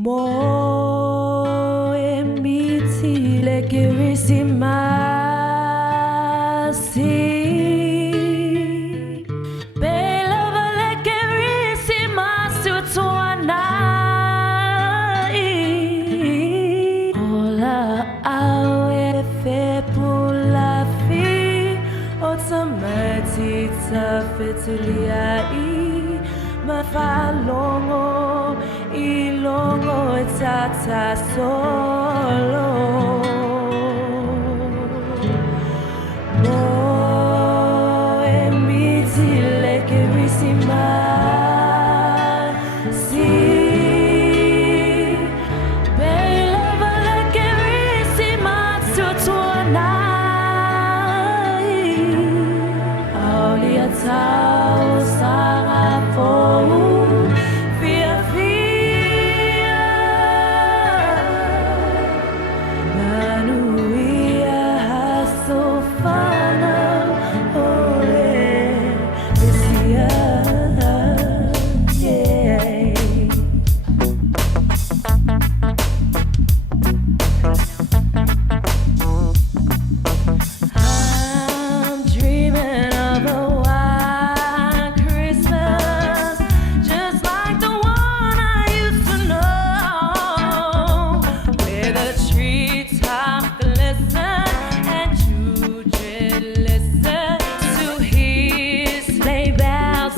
Moe mithile Kirisimasi Belova le Kirisimasi utwanai Ola awe fe pulafi Otamati tafetuliai Mafalongo ilongo tata solo Moe mithile Kirisimasi Belova le Kirisimasi utwanai Aulia tau sangapou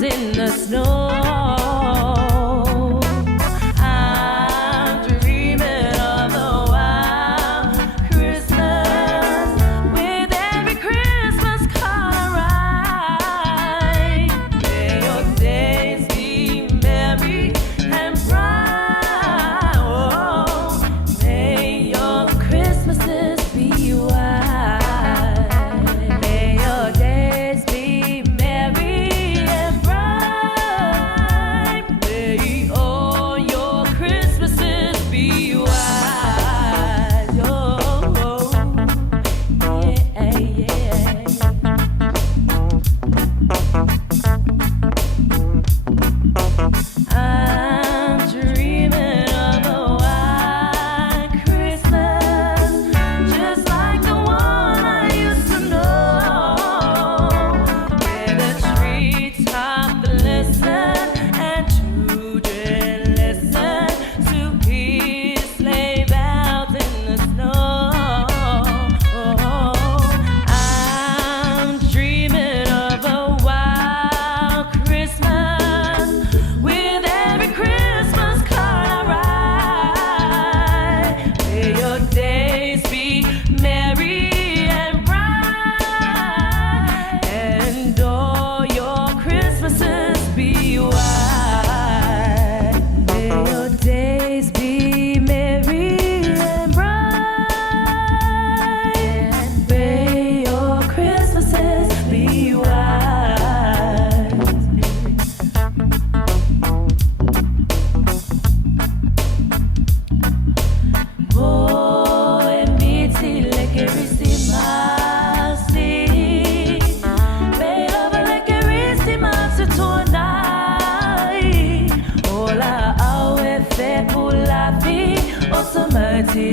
in the snow. I'm dreaming of a wild Christmas with every Christmas card I write. May your days be merry and bright. Oh, may your Christmases be white. May your days be merry.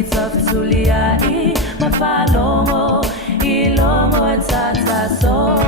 Taftuliai, mafalongo, ilongo tata so.